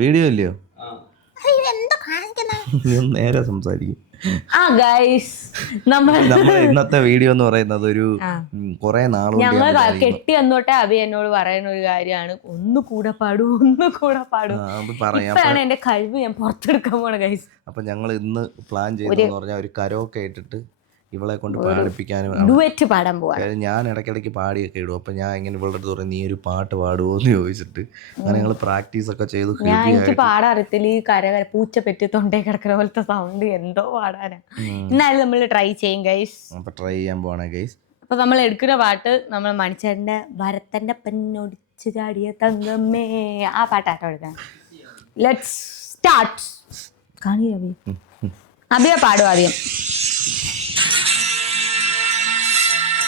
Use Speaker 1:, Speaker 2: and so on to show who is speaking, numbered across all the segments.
Speaker 1: Video ഇല്ലയോ? നേരെ സംസാരിക്കും.
Speaker 2: ആ ഗൈസ് നമ്മൾ
Speaker 1: ഇന്നത്തെ വീഡിയോ എന്ന് പറയുന്നത് ഒരു. കുറെ നാളുകൊണ്ട്
Speaker 2: ഞങ്ങൾ കെട്ടി വന്നോട്ടെ അഭി എന്നോട് പറയുന്ന ഒരു കാര്യമാണ്. ഒന്ന് കൂടെ പാടൂ. ഒന്ന് കൂടെ പാടൂ ഇപ്പഴാണ് എന്റെ കഴിവ് ഞാൻ പുറത്തെടുക്കാൻ പോണ ഗൈസ്
Speaker 1: അപ്പൊ ഞങ്ങൾ ഇന്ന് പ്ലാൻ ചെയ്തെന്ന് പറഞ്ഞ ഒരു കരോക്കെ ഇട്ടിട്ട് ഇവളെ കൊണ്ട് പാടിപ്പിക്കാനും
Speaker 2: ഡുവറ്റ് പാടാൻ പോവാ.
Speaker 1: ഞാൻ ഇടയ്ക്കിടയ്ക്ക് പാടിയൊക്കെ ഇടും. അപ്പൊ ഞാൻ ഇങ്ങനെ ഇവളുടെ അടുത്ത് പറയും നീ ഒരു പാട്ട് പാടുമോ എന്ന് ചോദിച്ചിട്ട്. അങ്ങനെ ഞങ്ങൾ പ്രാക്ടീസ് ഒക്കെ ചെയ്ത്
Speaker 2: ഞാൻ എനിക്ക് പാടാൻ അറിയത്തില്ല ഈ കര കര പൂച്ച പെറ്റി തൊണ്ടേ കിടക്കുന്ന പോലത്തെ സൗണ്ട് എന്തോ പാടാനാണ് എന്നാലും നമ്മൾ ട്രൈ ചെയ്യും ഗൈസ്
Speaker 1: അപ്പൊ ട്രൈ ചെയ്യാൻ പോവാണ് ഗൈസ്
Speaker 2: അപ്പൊ നമ്മൾ എടുക്കുന്ന പാട്ട് നമ്മൾ മണിച്ചേട്ടന്റെ ഭരത്തന്റെ പെണ്ണൊടിച്ച് ചാടിയ തങ്കമ്മേ ആ പാട്ടാട്ടോ എടുക്കാൻ ലെറ്റ്സ് സ്റ്റാർട്ട് കാണി അബി? അബിയ പാടും ആദ്യം?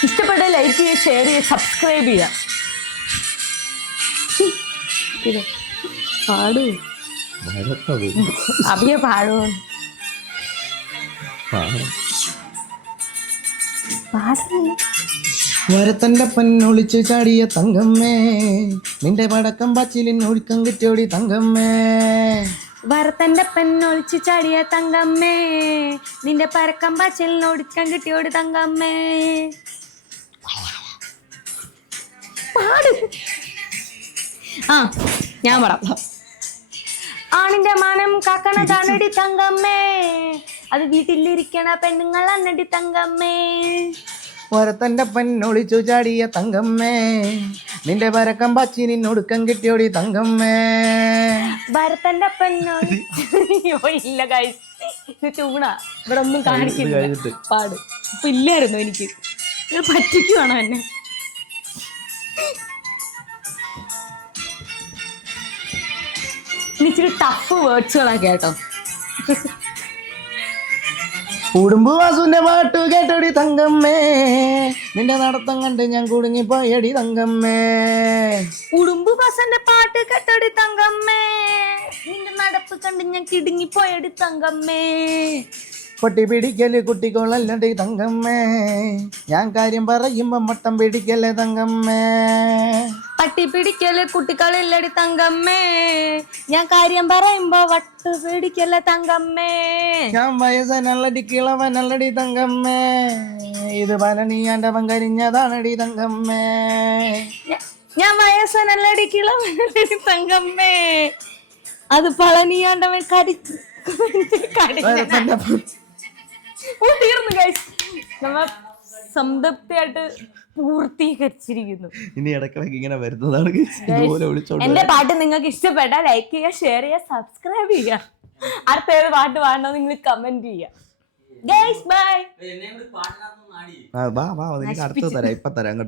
Speaker 2: ഇഷ്ടപ്പെട്ട ലൈക്ക് ചെയ്യുക ഷെയർ ചെയ്യുക സബ്സ്ക്രൈബ് ചെയ്യുക. അഭിയ പാടൂ.
Speaker 1: വരത്തത്
Speaker 2: അബിയ പാടൂ.
Speaker 1: പാടാം.
Speaker 2: പാടൂ.
Speaker 1: വരത്തന്റെ പൊന്നൊളിച്ച് ചാടിയ തങ്കമ്മേ നിന്റെ പടക്കം പച്ചിലിൻ ഒഴുക്കം കിട്ടിയോടി തങ്കമ്മേ.
Speaker 2: വരത്തന്റെ പെണ്ണൊളിച്ച് ചാടിയ തങ്കമ്മേ നിന്റെ പരക്കം ഒഴുക്കം കിട്ടിയോട് തങ്കമ്മേ. ആ ഞാൻ പറ. ആണിന്റെ മാനം കാക്കണ താണടി തങ്കമ്മേ. അത് വീട്ടിലിരിക്കണ പെണ്ണുങ്ങൾ അന്നടി തങ്കമ്മേ.
Speaker 1: വരത്തന്റെ പെണ്ണൊളിച്ചു ചാടിയ തങ്കമ്മേ. നിന്റെ പരക്കം പച്ചി നിന്നൊടുക്കം കിട്ടിയോടി തങ്കമ്മേ.
Speaker 2: ഭരതന്റെ പെണ്ണൊളി അയ്യോ ഇല്ല guys. ഇത് ചൂണ. ഇവിടെ ഒന്നും
Speaker 1: കാണിക്കില്ല
Speaker 2: പാട്. ഇപ്പൊ ഇല്ലായിരുന്നു എനിക്ക്. പറ്റിക്കുവാണോ എന്നെ? ഇനി ഇച്ചിരി ടഫ് വേർഡ്സുകളാണ് കേട്ടോ.
Speaker 1: പാട്ട് പാട്ടു കേട്ടോടി തങ്കമ്മേ. നിന്റെ നടത്തം കണ്ട് ഞാൻ കുടുങ്ങി പോയടി തങ്കമ്മേ
Speaker 2: കുടുംബുവാസന്റെ പാട്ട് കേട്ടോടി തങ്കമ്മേ. നിന്റെ നടപ്പ് കണ്ട് ഞാൻ കിടുങ്ങി പോയടി തങ്കമ്മേ.
Speaker 1: പൊട്ടി പിടിക്കൽ കുട്ടികളല്ലടി തങ്കമ്മേ. ഞാൻ കാര്യം പറയുമ്പോ മട്ടം പിടിക്കല്ലേ തങ്കമ്മേ.
Speaker 2: പട്ടി പിടിക്കൽ കുട്ടികളില്ലടി തങ്കമ്മേ. ഞാൻ കാര്യം പറയുമ്പോ വട്ട് പിടിക്കല്ല തങ്കമ്മേ.
Speaker 1: ഞാൻ വയസ്സനല്ലടി കിളവനല്ലടി തങ്കമ്മേ. ഇത് പലനീയാണ്ടവൻ കരിഞ്ഞതാണടി തങ്കമ്മേ.
Speaker 2: ഞാൻ വയസ്സനല്ലടി കിളവനല്ലടി തങ്കമ്മേ. അത് പളനിയാണ്ടവൻ കടി തീർന്നു ഗൈസ് നമ്മ സംതൃപ്തിയായിട്ട് പൂർത്തീകരിച്ചിരിക്കുന്നു.
Speaker 1: ഇനി ഇടക്കിടക്ക് ഇങ്ങനെ വരുന്നതാണ് guys. ഇതുപോലെ വിളിച്ചോണ്ട്
Speaker 2: എന്റെ പാട്ട് നിങ്ങൾക്ക് ഇഷ്ടപ്പെട്ടാൽ ലൈക്ക് ചെയ്യുക ഷെയർ ചെയ്യുക സബ്സ്ക്രൈബ് ചെയ്യുക. അടുത്ത ഏത് പാട്ട് പാടണോ നിങ്ങൾ കമന്റ് ചെയ്യുക. ഗൈസ് ബൈ
Speaker 1: ആ, വാ വാ നിനക്ക് അടുത്ത തരാം ഇപ്പൊ തരാം കേട്ടോ